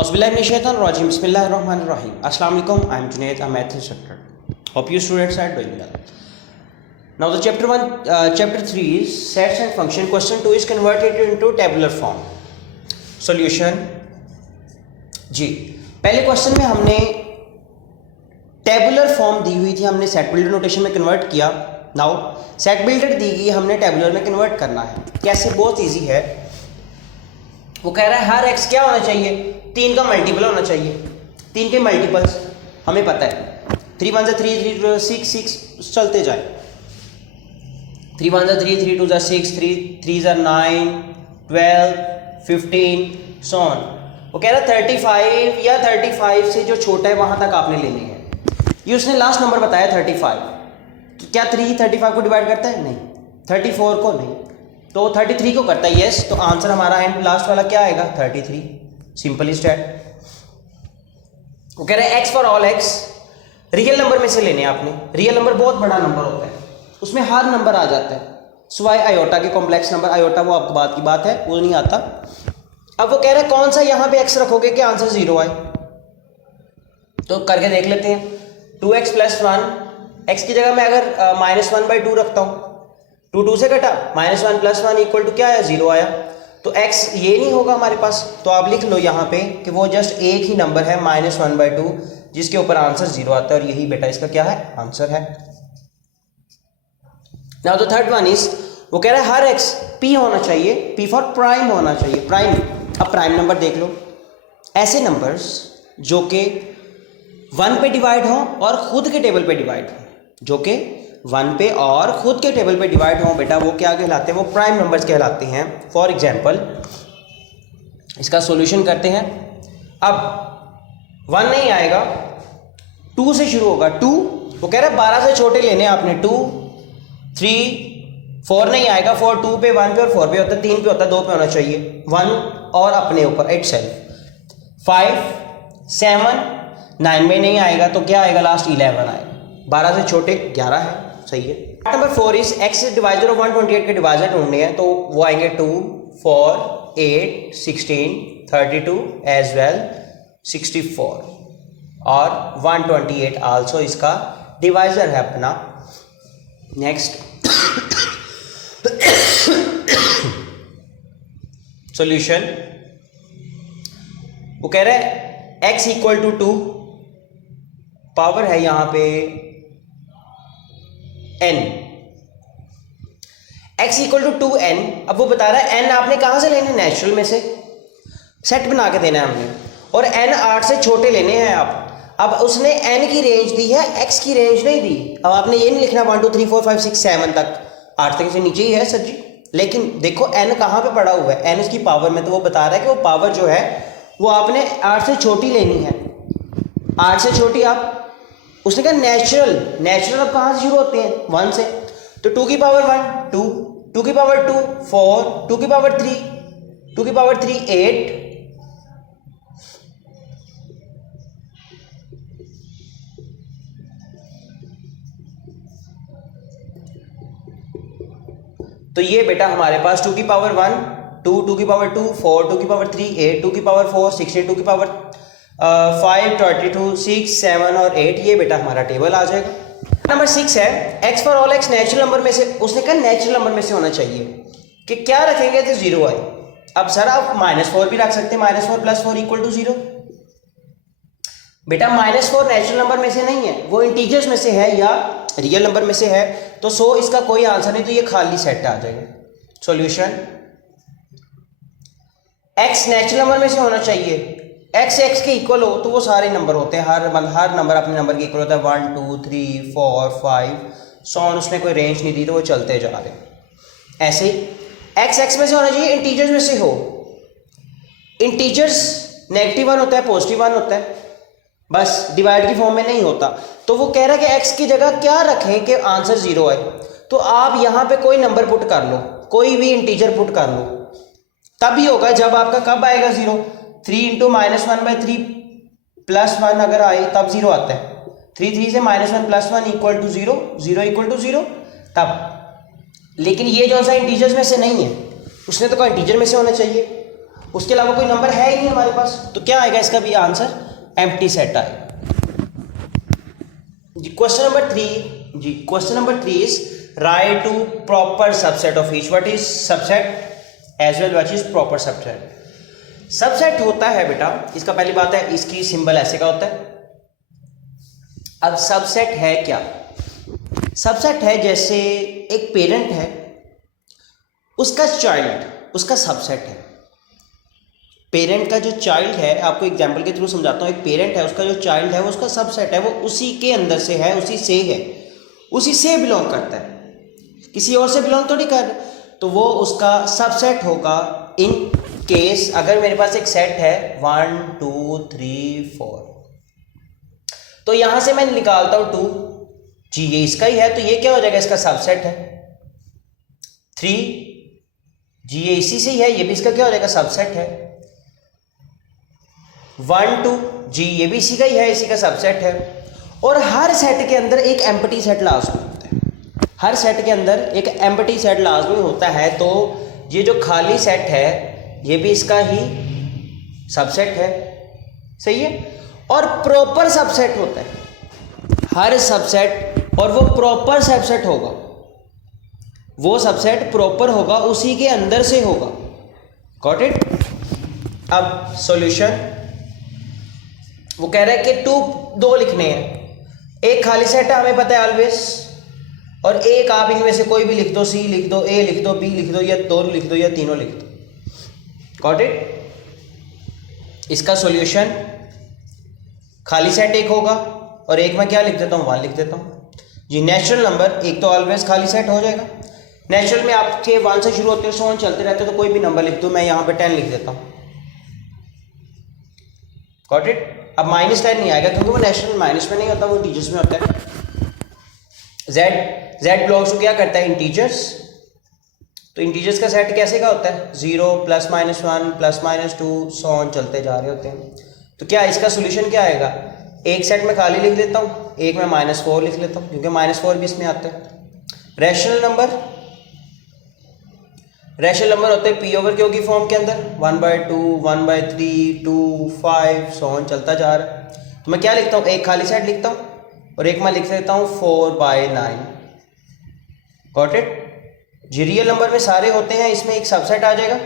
Auzubillahiminash-shaytanir-rajim. Bismillahir-rahmanir-rahim. Assalamu alaikum. I am Junaid, a math instructor. Hope you students are doing well. Now the chapter 3 is sets and function. Question 2 is converted into tabular form. Solution जी, पहले question में हमने tabular form दी हुई थी, हमने set builder notation में convert किया. Now set builder दी गई, हमने टेबुलर में कन्वर्ट करना है. कैसे? बहुत इजी है. वो कह रहा है हर एक्स क्या होना चाहिए, 3 का मल्टीपल होना चाहिए. 3 के मल्टीपल्स हमें पता है. 3 1 3 3 2 6 6 चलते जाए. 3 1 3 3 2 6 3 3 9 12 15 so on. वो कह रहा है 35 या 35 से जो छोटा है वहां तक आपने लेने हैं. ये उसने लास्ट नंबर बताया 35. क्या 3 35 को डिवाइड करता है? नहीं. 34 को नहीं, तो 33 को करता है. यस. तो आंसर हमारा एंड लास्ट वाला क्या आएगा? 33. Simple is that. वो कह रहे हैं x for all x real number में से लेने हैं आपने. रियल नंबर बहुत बड़ा नंबर होता है, उसमें हर नंबर आ जाता है. सिवाय आयोटा के कॉम्प्लेक्स नंबर. आयोटा वो आपको बात की बात है, वो नहीं आता. अब वो कह रहे हैं कौन सा यहां पे एक्स रखोगे कि आंसर 0 आए. तो करके देख लेते हैं. 2x + 1, एक्स की जगह मैं अगर -1/2 रखता हूं, 2 2 से कटा, -1 + 1 = क्या है? 0 आया. तो x ये नहीं होगा हमारे पास, तो आप लिख लो यहाँ पे कि वो जस्ट एक ही नंबर है -1/2 जिसके ऊपर आंसर 0 आता है, और यही बेटा इसका क्या है? आंसर है. Now the third one is, वो कह रहा है हर x p होना चाहिए. p फॉर प्राइम होना चाहिए. प्राइम. अब प्राइम नंबर देख लो. ऐसे नंबर्स जो कि 1 पे डिवाइड हो और खुद के टेबल पे डिवाइड हो, जो कि 1 पे और खुद के टेबल पे डिवाइड हो, बेटा वो क्या कहलाते हैं? वो प्राइम नंबर्स कहलाते हैं. फॉर एग्जांपल इसका सॉल्यूशन करते हैं. अब 1 नहीं आएगा, 2 से शुरू होगा. 2. वो कह रहा है 12 से छोटे लेने आपने. 2 3 4 नहीं आएगा. 4 2 पे, 1 पे और 4 पे होता है. 3 पे होता है, 2 पे होना चाहिए. 1 और अपने ऊपर इट सेल्फ. 5 7 9 में नहीं आएगा, तो क्या आएगा? लास्ट 11 आएगा. 12 से छोटे 11 है. सही है. Number 4 is x divisor of 128 के डिवाइजर ढूंढने हैं, तो वो आएंगे 2 4 8 16 32 एज वेल 64 और 128 आल्सो इसका डिवाइजर है अपना. Next solution. वो कह रहे हैं x = 2, पावर है यहां पे n. x = 2n. अब वो बता रहा है n आपने कहां से लेने? नेचुरल में से. सेट बना के देना है हमने, और n 8 से छोटे लेने हैं आप. अब उसने n की रेंज दी है, x की रेंज नहीं दी. अब आपने ये नहीं लिखना 1 2 3 4 5 6 7 तक, 8 तक से नीचे ही है सर जी. लेकिन देखो n कहां पे पड़ा हुआ है? n उसकी पावर में. तो वो बता रहा है कि वो पावर जो है वो आपने 8 से छोटी लेनी है. 8 से छोटी आप, उसने कहा नेचुरल. नेचुरल अब कहां से शुरू होते हैं? 1 से. तो 2 की पावर 1 2, 2 की पावर 2 4, 2 की पावर 3 2 की पावर 3 8. तो ये बेटा हमारे पास 2 की पावर 1 2, 2 की पावर 2 4, 2 की पावर 3 8, 2 की पावर 4 16, 2 की पावर 5 22 6 7 और 8. ये बेटा हमारा टेबल आ जाएगा. नंबर 6 है x for all x natural number में से. उसने कहा नेचुरल नंबर में से होना चाहिए कि क्या रखेंगे तो 0 आए. अब सर आप -4 भी रख सकते हैं. -4 + 4 = 0. बेटा -4 नेचुरल नंबर में से नहीं है, वो इंटीजर्स में से है या रियल नंबर में से है. तो सो इसका कोई आंसर नहीं, तो ये खाली सेट आ जाएगा. सॉल्यूशन x नेचुरल नंबर में से होना चाहिए. x के इक्वल हो तो वो सारे नंबर होते हैं. हर नंबर अपने नंबर के इक्वल होता है. 1 2 3 4 5 सो ऑन. उसने कोई रेंज नहीं दी, तो वो चलते जा रहे हैं. ऐसे ही x में से होना चाहिए, इंटीजर्स में से हो. इंटीजर्स -1 होता है, +1 होता है, बस डिवाइड की फॉर्म में नहीं होता. तो वो कह रहा है कि x की जगह क्या रखें कि आंसर 0 आए. तो आप यहां पे कोई नंबर पुट कर लो, कोई भी इंटीजर पुट कर लो, तभी होगा जब आपका कब आएगा 0. 3 × -1/3 + 1 अगर आए तब 0 आता है. 3 3 से -1 + 1 = 0 0 = 0 तब. लेकिन ये जो सा इंटीजर्स में से नहीं है, उसने तो कहा इंटीजर में से होना चाहिए, उसके अलावा कोई नंबर है ही नहीं हमारे पास, तो क्या आएगा इसका भी आंसर एम्प्टी सेट आएगा। Question number 3 is right to proper subset of each. What is subset as well what is proper subset. Subset होता है बेटा, इसका पहली बात है इसकी सिंबल ऐसे का होता है। अब सबसेट है क्या? सबसेट है जैसे एक पेरेंट है, उसका चाइल्ड उसका सबसेट है। पेरेंट का जो चाइल्ड है, आपको एग्जांपल के थ्रू समझाता हूँ, एक पेरेंट है, उसका जो चाइल्ड है वो उसका सबसेट है, वो उसी के अंदर से है, उसी से बिलोंग करता है, किसी और से बिलोंग तो नहीं कर, तो वो उसका सबसेट होगा। इन केस अगर मेरे पास एक सेट है 1 2 3 4, तो यहां से मैं निकालता हूं 2 जी, ये इसका ही है, तो ये क्या हो जाएगा, इसका सबसेट है। 3 जी, ये इसी से ही है, ये भी इसका क्या हो जाएगा, सबसेट है। 1 2 जी, ये भी इसी का ही है, इसी का सबसेट है। और हर सेट के अंदर एक एम्प्टी सेट लाजमी होता है, हर सेट के अंदर एक एम्प्टी सेट लाजमी होता है। तो ये जो खाली सेट है ये भी इसका ही सबसेट है, सही है। और प्रॉपर सबसेट होता है हर सबसेट, और वो प्रॉपर सबसेट होगा, वो सबसेट प्रॉपर होगा, उसी के अंदर से होगा। Got it. अब सॉल्यूशन, वो कह रहा है कि 2 लिखने हैं, एक खाली सेट है हमें पता है ऑलवेज, और एक आप इनमें से कोई भी लिख दो, सी लिख दो, ए लिख दो, बी लिख दो, या 2 लिख दो, या तीनों लिख दो। Got it. इसका सॉल्यूशन खाली सेट एक होगा, और एक में क्या लिख देता हूँ, 1 लिख देता हूँ जी। नेचुरल नंबर एक तो ऑलवेज खाली सेट हो जाएगा, नेचुरल में आपके 1 से शुरू होते हैं, 100 चलते रहते हैं, तो कोई भी नंबर लिख दो, मैं यहाँ पे 10 लिख देता हूँ। Got it. अब -10 नहीं आएगा क्योंकि वो नेचुरल माइनस में नहीं होता, वो इंटीजर्स में होता है। z बिलोंग्स टू क्या करता है, इंटीजर्स। तो इंटीजर्स का सेट कैसे का होता है, 0 +-1 +-2 100 चलते जा रहे होते हैं। तो क्या इसका सोल्यूशन क्या आएगा, एक सेट में खाली लिख लेता हूँ, एक में -4 लिख लेता हूँ, क्योंकि -4 भी इसमें आता है। रैशनल नंबर होते हैं P/Q की फॉर्म के अंदर, 1/2 1/3 2 5 100 चलता जा रहा है। तो मैं क्या लिखता हूँ, एक खाली सेट लिखता हूँ, और एक मैं लिख देता हूँ 4/9। गॉट इट जी। रियल नंबर में सारे होते हैं, इसमें एक सबसेट आ जाएगा,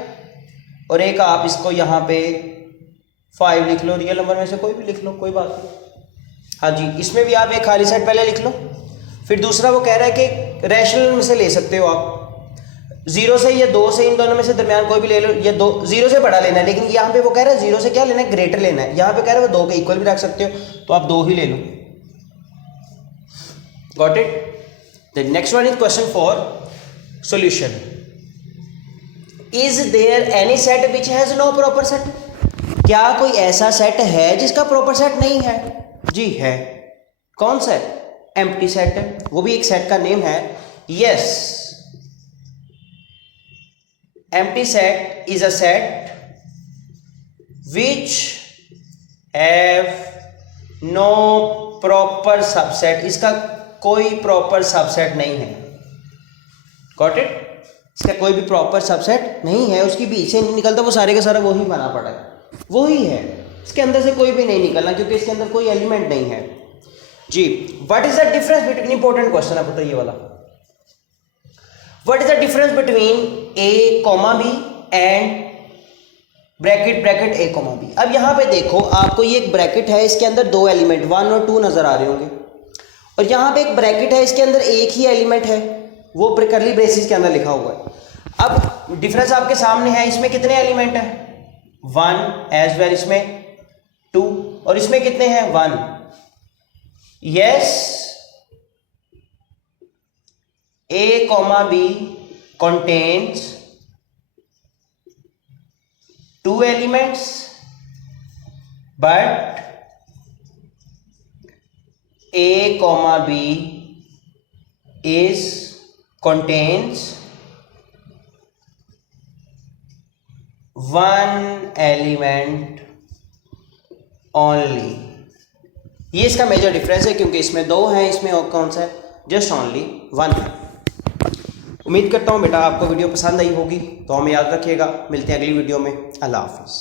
और एक आप इसको यहाँ पे 5 लिख लो, रियल नंबर में से कोई भी लिख लो, कोई बात नहीं। हाँ जी, इसमें भी आप एक खाली सेट पहले लिख लो। फिर दूसरा वो कह रहा है कि रैशनल में से ले सकते हो आप, 0 से या 2 से, इन दोनों में से दरमियान कोई भी ले लो, या 0 से बड़ा लेना है, लेकिन यहाँ पे वो कह रहा है 0 से क्या लेना है, ग्रेटर लेना है। यहाँ पे कह रहा है वो 2 के इक्वल भी रख सकते हो, तो आप 2 ही ले लो। Got it. The next one is question 4 solution. Is there any set which has no proper set. क्या कोई ऐसा सेट है जिसका प्रॉपर सेट नहीं है? जी है। कौन सा है? एम्प्टी सेट है, वो भी एक सेट का नेम है। Yes, empty set is a set which have no proper subset. इसका कोई प्रॉपर सबसेट नहीं है। Got it. इसका कोई भी प्रॉपर सबसेट नहीं है, उसकी बीच से नहीं निकलता, वो सारे का सारा वो ही बना पड़ा है, वो ही है, इसके अंदर से कोई भी नहीं निकलना, क्योंकि इसके अंदर कोई एलिमेंट नहीं है जी। What is the difference between, important question है, बताइए वाला, what is the difference between a, b and bracket a, b। अब यहां पे देखो, आपको ये एक ब्रैकेट है, इसके अंदर 2 एलिमेंट 1 और 2 नजर आ रहे होंगे, और यहां पे एक ब्रैकेट है, इसके अंदर एक ही एलिमेंट है, वो करली ब्रेसिस के अंदर लिखा हुआ है। अब डिफरेंस आपके सामने है, इसमें कितने एलिमेंट है, 1 एज वेल, इसमें 2, और इसमें कितने हैं, 1। Yes, a, b contains 2 elements, but a, b contains 1 element only। ये इसका मेजर डिफरेंस है, क्योंकि इसमें 2 हैं, इसमें और कौन सा है, जस्ट ओनली 1 है। उम्मीद करता हूँ बेटा आपको वीडियो पसंद आई होगी, तो हमें याद रखिएगा। मिलते हैं अगली वीडियो में। अल्लाह हाफिज़।